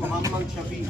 محمد شفیع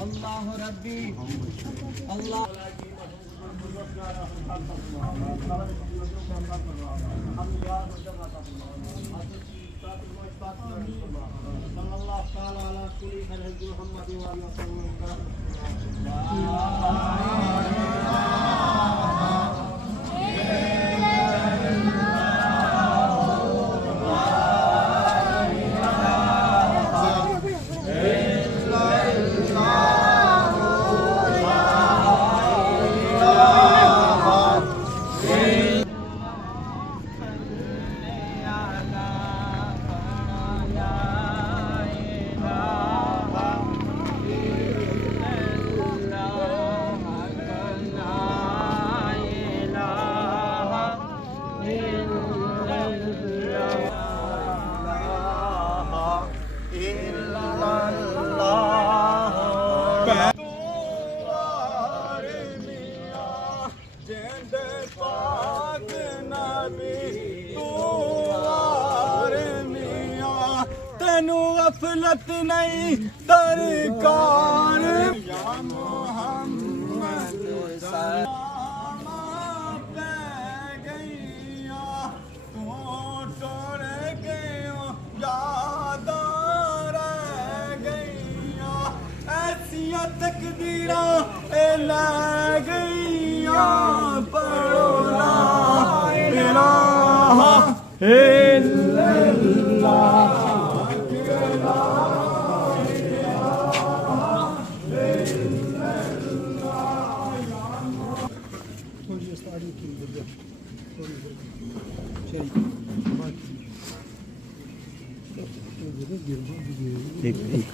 تینو غفلت نہیں درکار یا محمد سلام پہ گئیاں تو ٹوڑ گئیوں یاد رہ گئیاں ایسیاں تقدیراں لے گئیاں پڑھو لا الہ الا اللہ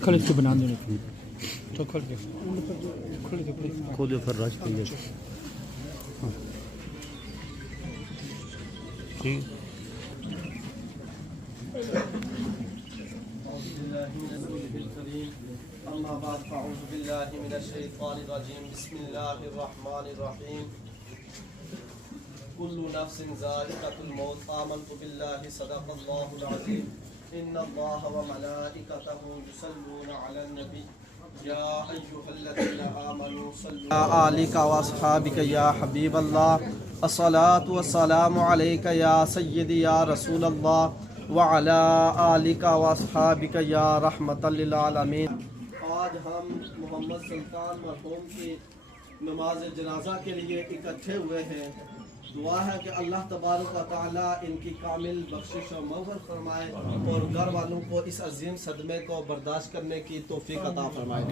کھڑے سے بنا دینے تو کھڑ کے کھول دے پھر راج کھول دے ٹھیک اما بعد فاعوذ باللہ من الشیطان الرجیم بسم اللہ الرحمن الرحیم کل نفس ذائقۃ الموت آمنت باللہ صدق اللہ العظیم ان اللہ وملائکتہ یصلون علی النبی یا ایھا الذین آمنوا صلوا علی آلک واصحابک یا حبیب اللہ الصلاۃ والسلام علیک یا سیدی یا رسول اللہ وعلی آلک واصحابک یا رحمۃ للعالمین۔ آج ہم محمد سلطان مرحوم کی نماز جنازہ کے لیے اکٹھے ہوئے ہیں۔ دعا ہے کہ اللہ تبارک و تعالیٰ ان کی کامل بخشش و مغفرت فرمائے اور گھر والوں کو اس عظیم صدمے کو برداشت کرنے کی توفیق عطا فرمائے۔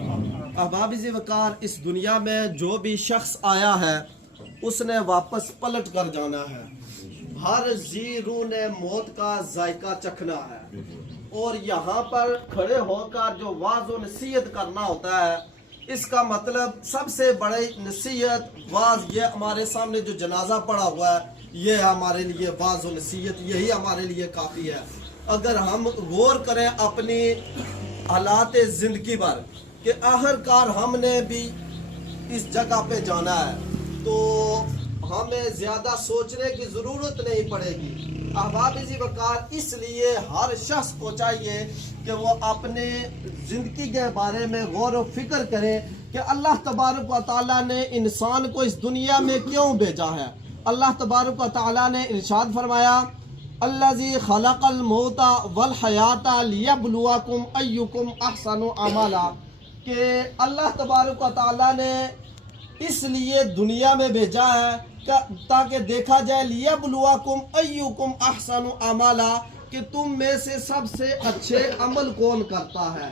احباب وقار، اس دنیا میں جو بھی شخص آیا ہے اس نے واپس پلٹ کر جانا ہے۔ ہر ذی روح نے موت کا ذائقہ چکھنا ہے، اور یہاں پر کھڑے ہو کر جو واعظ و نصیحت کرنا ہوتا ہے، اس کا مطلب سب سے بڑی نصیحت واعظ، یہ ہمارے سامنے جو جنازہ پڑا ہوا ہے یہ ہمارے لیے واعظ و نصیحت، یہی ہمارے لیے کافی ہے۔ اگر ہم غور کریں اپنی حالات زندگی پر کہ آخرکار ہم نے بھی اس جگہ پہ جانا ہے، تو ہمیں زیادہ سوچنے کی ضرورت نہیں پڑے گی۔ احباب وقار، اس لیے ہر شخص کو چاہیے کہ وہ اپنے زندگی کے بارے میں غور و فکر کرے کہ اللہ تبارک و تعالیٰ نے انسان کو اس دنیا میں کیوں بھیجا ہے۔ اللہ تبارک و تعالیٰ نے ارشاد فرمایا، الذی خلق الموت والحیات لیبلوکم ایکم احسن عملا، کہ اللہ تبارک و تعالیٰ نے اس لیے دنیا میں بھیجا ہے تاکہ دیکھا جائے لیبلوکم ایکم احسن عملا، کہ تم میں سے سب سے اچھے عمل کون کرتا ہے۔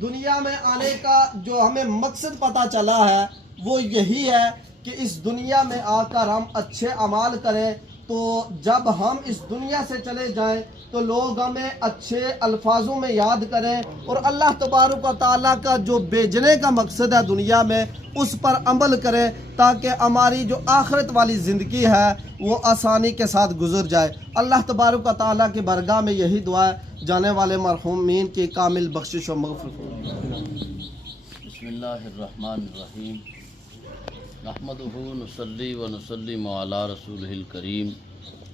دنیا میں آنے کا جو ہمیں مقصد پتہ چلا ہے وہ یہی ہے کہ اس دنیا میں آ کر ہم اچھے اعمال کریں، تو جب ہم اس دنیا سے چلے جائیں تو لوگ ہمیں اچھے الفاظوں میں یاد کریں، اور اللہ تبارک و تعالیٰ کا جو بھیجنے کا مقصد ہے دنیا میں اس پر عمل کریں، تاکہ ہماری جو آخرت والی زندگی ہے وہ آسانی کے ساتھ گزر جائے۔ اللہ تبارک و تعالیٰ کی بارگاہ میں یہی دعا ہے، جانے والے مرحومین کی کامل بخشش و مغفرت ہو۔ بسم اللہ الرحمن الرحیم، نحمدہ نصلی و نسلم علی رسولہ الکریم،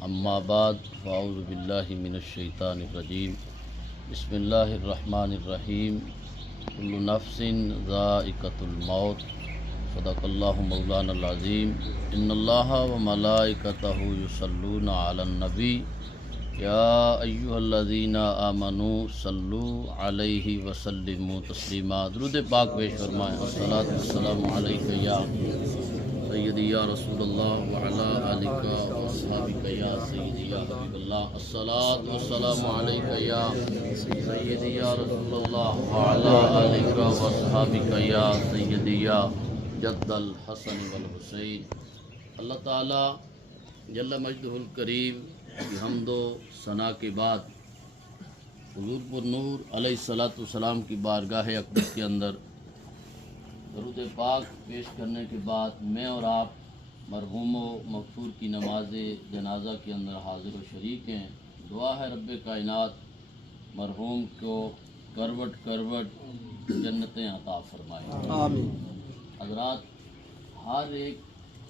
اما بعد فاعوذ باللہ من الشیطان الرجیم، بسم اللہ الرحمن الرحیم، کل نفس ذائقۃ الموت، صدق اللہ مولانا العظیم، ان اللہ و ملائکتہ یصلون علی النبی، یا ایہا الذین آمنوا صلوا علیہ وسلموا تسلیما۔ درود پاک پیش فرمائیں۔ الصلاۃ والسلام علیک یا سیدی یا رسول اللہ وعلی آلک واصحابک یا سیدی یا حبیب اللہ۔ الصلاۃ والسلام علیک یا سیدی یا رسول اللہ وعلی آلک واصحابک یا سیدی یا جد الحسن والحسین۔ اللہ تعالیٰ جل مجدہ الکریم کی حمد و ثنا کے بعد حضور پر نور علیہ السلام کی بارگاہ اقدس کے اندر درود پاک پیش کرنے کے بعد میں اور آپ مرحوم و مغفور کی نماز جنازہ کے اندر حاضر و شریک ہیں۔ دعا ہے رب کائنات مرحوم کو کروٹ کروٹ جنتیں عطا فرمائے۔ آمین۔ حضرات، ہر ایک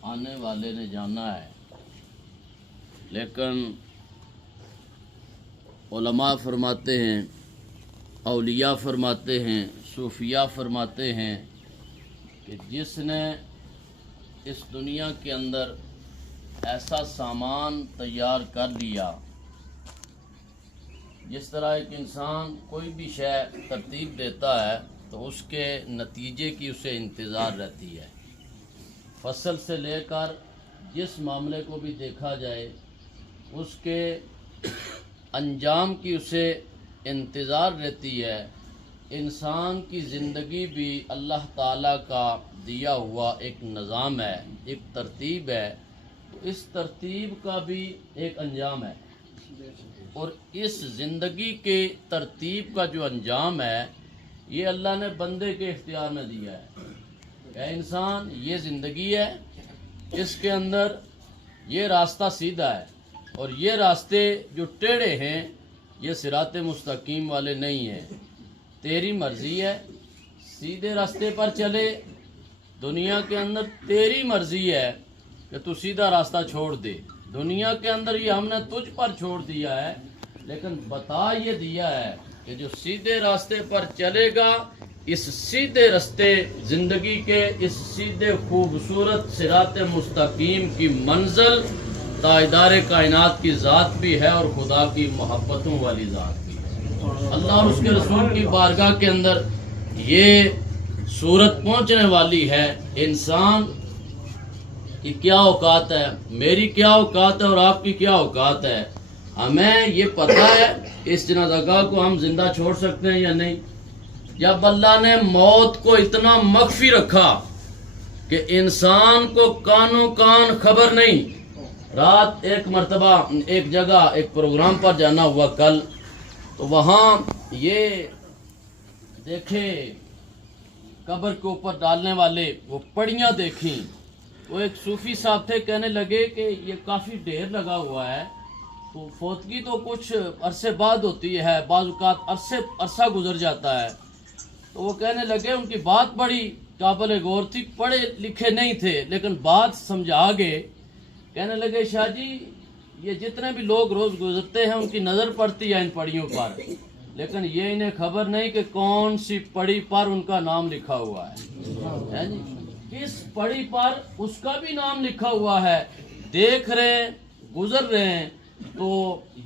آنے والے نے جانا ہے، لیکن علماء فرماتے ہیں، اولیاء فرماتے ہیں، صوفیاء فرماتے ہیں کہ جس نے اس دنیا کے اندر ایسا سامان تیار کر لیا، جس طرح ایک انسان کوئی بھی شے ترتیب دیتا ہے تو اس کے نتیجے کی اسے انتظار رہتی ہے۔ فصل سے لے کر جس معاملے کو بھی دیکھا جائے اس کے انجام کی اسے انتظار رہتی ہے۔ انسان کی زندگی بھی اللہ تعالیٰ کا دیا ہوا ایک نظام ہے، ایک ترتیب ہے، تو اس ترتیب کا بھی ایک انجام ہے، اور اس زندگی کے ترتیب کا جو انجام ہے یہ اللہ نے بندے کے اختیار میں دیا ہے۔ اے انسان، یہ زندگی ہے، اس کے اندر یہ راستہ سیدھا ہے، اور یہ راستے جو ٹیڑھے ہیں یہ صراط مستقیم والے نہیں ہیں۔ تیری مرضی ہے، سیدھے راستے پر چلے، دنیا کے اندر تیری مرضی ہے کہ تو سیدھا راستہ چھوڑ دے۔ دنیا کے اندر یہ ہم نے تجھ پر چھوڑ دیا ہے، لیکن بتا یہ دیا ہے کہ جو سیدھے راستے پر چلے گا، اس سیدھے راستے زندگی کے اس سیدھے خوبصورت صراط مستقیم کی منزل تاجدار کائنات کی ذات بھی ہے، اور خدا کی محبتوں والی ذات بھی ہے۔ اللہ اور اس کے رسول کی بارگاہ کے اندر یہ صورت پہنچنے والی ہے۔ انسان کی کیا اوقات ہے، میری کیا اوقات ہے، اور آپ کی کیا اوقات ہے۔ ہمیں یہ پتہ ہے اس جنازہ گاہ کو ہم زندہ چھوڑ سکتے ہیں یا نہیں۔ جب اللہ نے موت کو اتنا مخفی رکھا کہ انسان کو کانوں کان خبر نہیں، رات ایک مرتبہ ایک جگہ ایک پروگرام پر جانا ہوا کل، تو وہاں یہ دیکھے قبر کے اوپر ڈالنے والے وہ پڑیاں دیکھیں، وہ ایک صوفی صاحب تھے، کہنے لگے کہ یہ کافی ڈھیر لگا ہوا ہے، تو فوتگی تو کچھ عرصے بعد ہوتی ہے، بعض اوقات عرصہ گزر جاتا ہے، تو وہ کہنے لگے ان کی بات بڑی قابل غور تھی، پڑھے لکھے نہیں تھے لیکن بات سمجھا گئے۔ کہنے لگے شاہ جی، یہ جتنے بھی لوگ روز گزرتے ہیں ان کی نظر پڑتی ہے ان پڑیوں پر، لیکن یہ انہیں خبر نہیں کہ کون سی پڑی پر ان کا نام لکھا ہوا ہے جی، کس پڑی پر اس کا بھی نام لکھا ہوا ہے، دیکھ رہے ہیں، گزر رہے ہیں۔ تو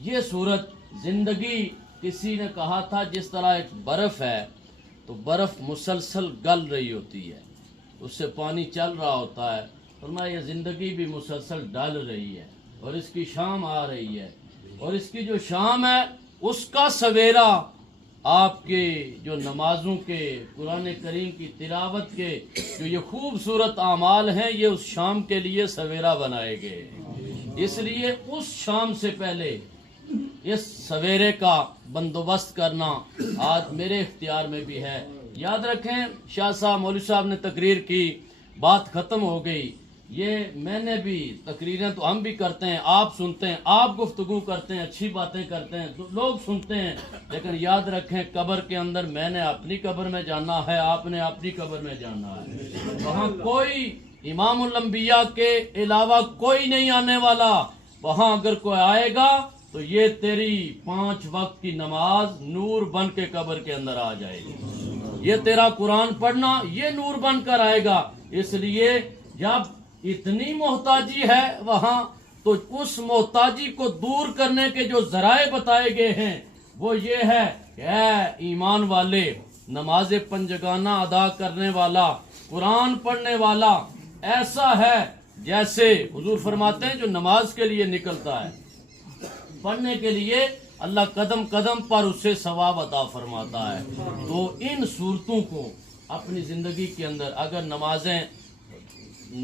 یہ صورت زندگی، کسی نے کہا تھا جس طرح ایک برف ہے تو برف مسلسل گل رہی ہوتی ہے، اس سے پانی چل رہا ہوتا ہے، فرمایا یہ زندگی بھی مسلسل ڈل رہی ہے اور اس کی شام آ رہی ہے، اور اس کی جو شام ہے اس کا سویرا آپ کے جو نمازوں کے، قرآن کریم کی تلاوت کے جو یہ خوبصورت اعمال ہیں، یہ اس شام کے لیے سویرا بنائے گئے. اس لیے اس شام سے پہلے اس سویرے کا بندوبست کرنا آج میرے اختیار میں بھی ہے. یاد رکھیں، شاہ صاحب مولوی صاحب نے تقریر کی، بات ختم ہو گئی. یہ میں نے بھی تقریریں تو ہم بھی کرتے ہیں، آپ سنتے ہیں، آپ گفتگو کرتے ہیں، اچھی باتیں کرتے ہیں، لوگ سنتے ہیں، لیکن یاد رکھیں قبر کے اندر میں نے اپنی قبر میں جانا ہے، آپ نے اپنی قبر میں جانا ہے. وہاں کوئی امام الانبیاء کے علاوہ کوئی نہیں آنے والا. وہاں اگر کوئی آئے گا تو یہ تیری 5 وقت کی نماز نور بن کے قبر کے اندر آ جائے گی. یہ تیرا قرآن پڑھنا یہ نور بن کر آئے گا. اس لیے جب اتنی محتاجی ہے وہاں، تو اس محتاجی کو دور کرنے کے جو ذرائع بتائے گئے ہیں وہ یہ ہے کہ اے ایمان والے، نماز پنجگانہ ادا کرنے والا، قرآن پڑھنے والا ایسا ہے جیسے حضور فرماتے ہیں جو نماز کے لیے نکلتا ہے، پڑھنے کے لیے اللہ قدم قدم پر اسے ثواب عطا فرماتا ہے. تو ان صورتوں کو اپنی زندگی کے اندر اگر نمازیں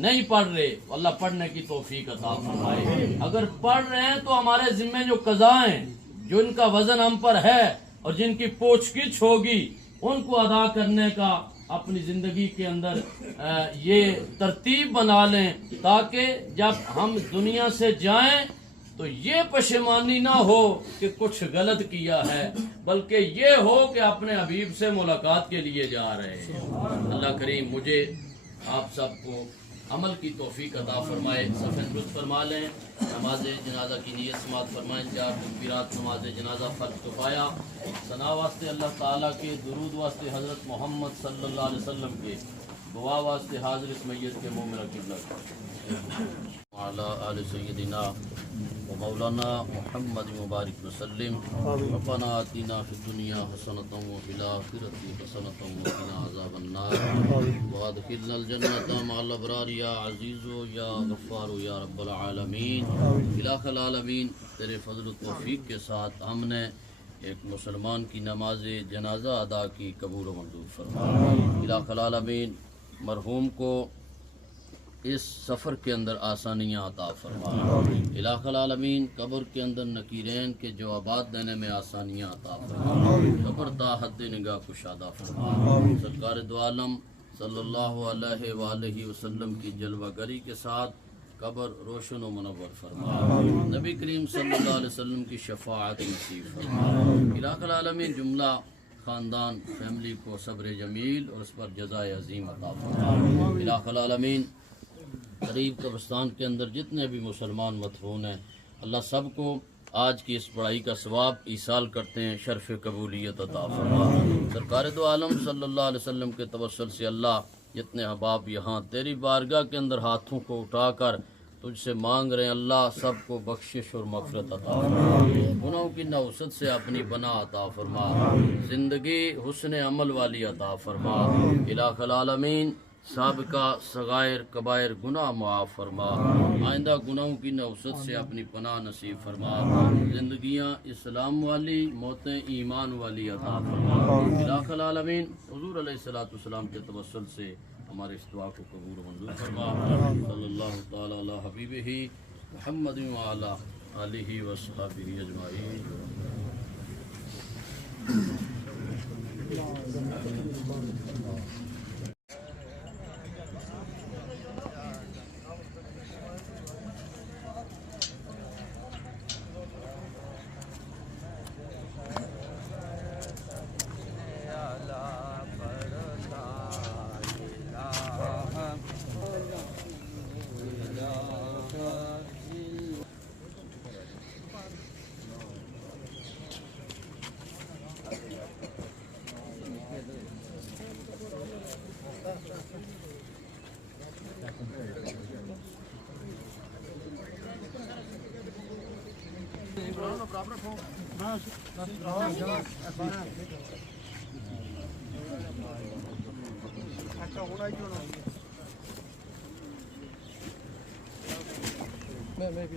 نہیں پڑھ رہے، اللہ پڑھنے کی توفیق عطا فرمائے. اگر پڑھ رہے ہیں تو ہمارے ذمہ جو قضا ہیں، جو ان کا وزن ہم پر ہے اور جن کی پوچھ گچھ ہوگی، ان کو ادا کرنے کا اپنی زندگی کے اندر یہ ترتیب بنا لیں، تاکہ جب ہم دنیا سے جائیں تو یہ پشیمانی نہ ہو کہ کچھ غلط کیا ہے، بلکہ یہ ہو کہ اپنے حبیب سے ملاقات کے لیے جا رہے ہیں. اللہ کریم مجھے آپ سب کو عمل کی توفیق عطا فرمائے. صفحہ درست فرما لیں. نماز جنازہ کی نیت سماعت فرمائیں. 4 تکبیرات نماز جنازہ فرض کفایہ. ثنا واسطے اللہ تعالیٰ کے، درود واسطے حضرت محمد صلی اللہ علیہ وسلم کے، دعا واسطے حاضر اس میت کے منہ میں رکھ لگ وعلی آل سیدنا و مولانا محمد مبارک وسلم. ربنا آتنا فی الدنیا حسنۃ وفی الآخرۃ حسنۃ وقنا عذاب النار وادخلنا الجنۃ مع الابرار یا عزیز یا غفار یا رب العالمین. الہ العالمین، تیرے فضل و توفیق کے ساتھ ہم نے ایک مسلمان کی نماز جنازہ ادا کی، قبول و منظور فرما. الہ العالمین مرحوم کو اس سفر کے اندر آسانیاں عطا فرما. الہ العالمین قبر کے اندر نکیرین کے جوابات دینے میں آسانیاں عطا فرما. قبر تا حد نگاہ کشادہ فرما. سرکار دو عالم صلی اللہ علیہ وآلہ وسلم کی جلوہ گری کے ساتھ قبر روشن و منور فرما. نبی کریم صلی اللہ علیہ وسلم کی شفاعت نصیب فرما. الہ العالمین جملہ خاندان فیملی کو صبر جمیل اور اس پر جزائے عظیم عطا فرما. الہ العالمین قریب قبرستان کے اندر جتنے بھی مسلمان مدفون ہیں، اللہ سب کو آج کی اس پڑھائی کا ثواب ایصال کرتے ہیں، شرف قبولیت عطا فرما. سرکار دو عالم صلی اللہ علیہ وسلم کے توسل سے اللہ جتنے احباب یہاں تیری بارگاہ کے اندر ہاتھوں کو اٹھا کر تجھ سے مانگ رہے ہیں، اللہ سب کو بخشش اور مغفرت عطا فرما. گناہوں کی نوست سے اپنی بنا عطا فرما. زندگی حسن عمل والی عطا فرما. الہ العالمین سابقہ صغائر کبائر گناہ معاف فرما. آئندہ گناہوں کی نوست سے اپنی پناہ نصیب فرما. زندگیاں اسلام والی، موتیں ایمان والی عطا فرما. الہ العالمین حضور علیہ السلام کے توسل سے ہمارے اس دعا کو قبول و منظور فرما. صلی اللہ تعالی علی حبیبہ محمد وعلی آلہ وصحبہ اجمعین. میں بھی